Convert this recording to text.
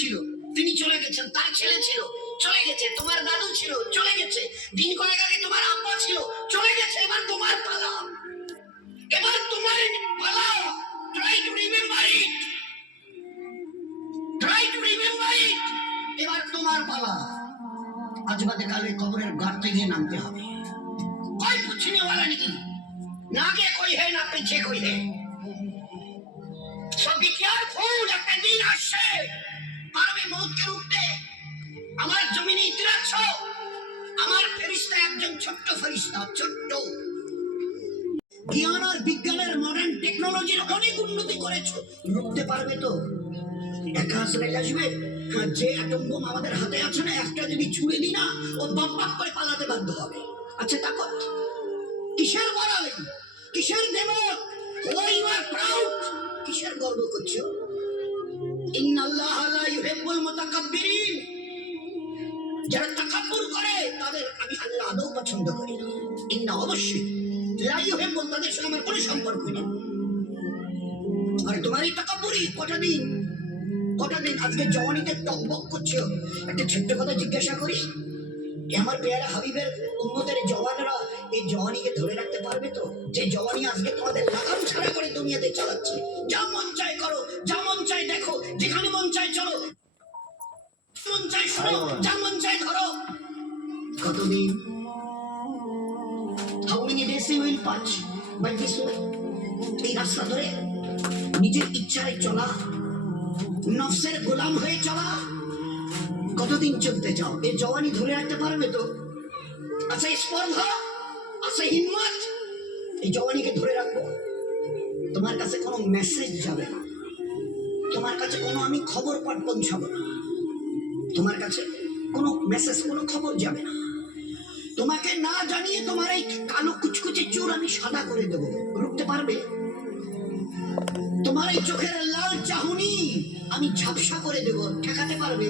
ছিল, তিনি চলে গেছেন। তার ছেলে ছিল, চলে গেছে। তোমার দাদু ছিল, চলে গেছে। দিন কয়েক আগে তোমার আব্বা ছিল, চলে গেছে। এবার তোমার পালা, এবার তোমার পালা। Try to remember it, try to remember it. এবার তোমার পালা। আজ বাদে কালে কবরের গর্তে গিয়ে নামতে হবে। कोई पूछने वाला नहीं, ना आगे कोई है ना पीछे कोई है। So be careful, একটা দিন আসছে পারবে মৌতকে রুখতে। আমার জমিনে ইতিরাচ্ছ, আমার ফেরেশতা একজন ছোট্ট ফেরেশতা, ছোট্ট। জ্ঞান আর বিজ্ঞানের মডার্ন টেকনোলজির অনেক উন্নতি করেছো, রুখতে পারবে তো? একা আসলে আসবে। যে অ্যাটম বোম আমাদের হাতে আছে না, একটা যদি ছুঁড়ে দিই না, ও বাপ বাপ করে পালাতে বাধ্য হবে। আচ্ছা তাকত কিসের বড়াই, কিসের দেব, ওই আর প্রাউড, কিসের গর্ব করছো? ইন্নাল্লাহ লা ইউহিব্বুল মুতাকাব্বিরিন, যারা তাকাব্বুর করে তাদের আমি আল্লাহ আদৌ পছন্দ করি না। ইন্না অবশ্যই লা ইউহিব্বুল, তাদের সঙ্গে আমার কোনো সম্পর্ক নেই। আর তোমার এই তাকাব্বুরি কটা দিন, কটা দিন আজকে জওয়ানিতে টকবক করছো। একটা ছোট্ট কথা জিজ্ঞাসা করি, আমার পেয়ারা হাবিবের উম্মতের জওয়ানরা এই জওয়ানিকে ধরে রাখতে পারবে তো? যে জওয়ানি আজকে তোমাদের লাগাম ছাড়া করে দুনিয়াতে চালাচ্ছে। যা মন চায় করো, যা মন চায় দেখো, যেখানে মন চায় চলো, মন চায় শোনো, যা মন চায় ধরো। কতদিন? How many days you will pass by this way? এই রাস্তা ধরে নিজের ইচ্ছায় চলা, নফসের গোলাম হয়ে চলা, কতদিন চলতে চাও? এই জওয়ানি ধরে রাখতে পারবে তো? আচ্ছা স্পর্ধা, আচ্ছা হিম্মত, এই জওয়ানিকে ধরে রাখবো। তোমার কাছে কোনো মেসেজ যাবে না, তোমার কাছে কোনো আমি খবর পাঠ পৌঁছাবো না, তোমার কাছে কোনো মেসেজ, কোনো খবর যাবে না। তোমাকে না জানিয়ে তোমার এই কালো কুচকুচে চুল আমি সাদা করে দেবো, রুখতে পারবে? তোমার এই চোখের লাল চাহনি আমি ঝাপসা করে দেবো, ঠেকাতে পারবে?